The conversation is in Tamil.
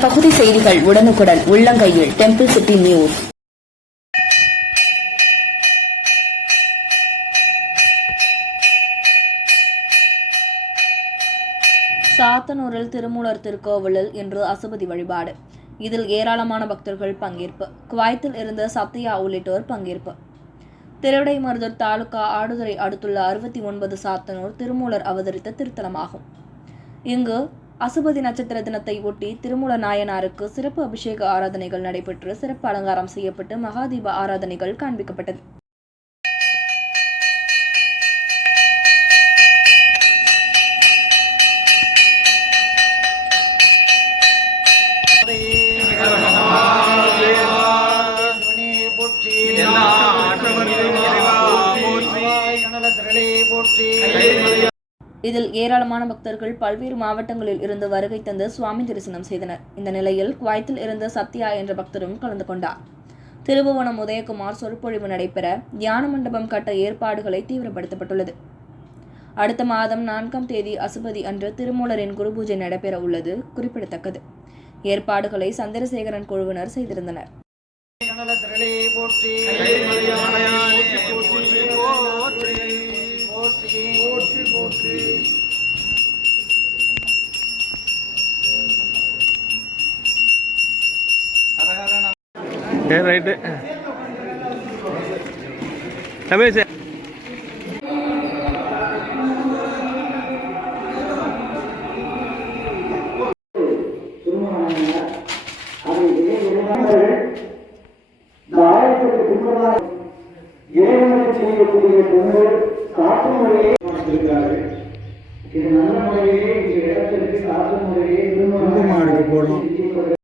பகுதி செய்திகள் உடனுக்குடன் உள்ளங்கையில் டெம்பிள் சிட்டி நியூஸ் சாத்தனூரில் திருமூலர் திருக்கோவிலில் இன்று அசுபதி வழிபாடு. இதில் ஏராளமான பக்தர்கள் பங்கேற்பு. குவைத்தில் இருந்த சத்யா உள்ளிட்டோர் பங்கேற்பு. திருவிடைமருதூர் தாலுகா ஆடுதுறை அடுத்துள்ள அறுபத்தி ஒன்பது சாத்தனூர் திருமூலர் அவதரித்த திருத்தலமாகும். இங்கு அசுபதி நட்சத்திர தினத்தை ஒட்டி திருமூல நாயனாருக்கு சிறப்பு அபிஷேக ஆராதனைகள் நடைபெற்று சிறப்பு அலங்காரம் செய்யப்பட்டு மகாதீப ஆராதனைகள் காண்பிக்கப்பட்டது. போற்றி இதில் ஏராளமான பக்தர்கள் பல்வேறு மாவட்டங்களில் இருந்து வருகை தந்து சுவாமி தரிசனம் செய்தனர். இந்த நிலையில் குவைத்தில் இருந்த சத்யா என்ற பக்தரும் கலந்து கொண்டார். திருபுவனம் உதயகுமார் சொற்பொழிவு நடைபெற தியான மண்டபம் கட்ட ஏற்பாடுகளை தீவிரப்படுத்தப்பட்டுள்ளது. அடுத்த மாதம் நான்காம் தேதி அசுபதி அன்று திருமூலரின் குருபூஜை நடைபெற உள்ளது குறிப்பிடத்தக்கது. ஏற்பாடுகளை சந்திரசேகரன் குழுவினர் செய்திருந்தனர். போற்றி. போற்றி. ரைட்டு. ரமேஷ். இறைவனுக்கு செய்யக்கூடிய தொண்டு காப்பு முறையை இருக்கிறார்கள் இது நல்ல முறையிலே இடத்திற்கு சாத்து முறையே திருமணம் போடும்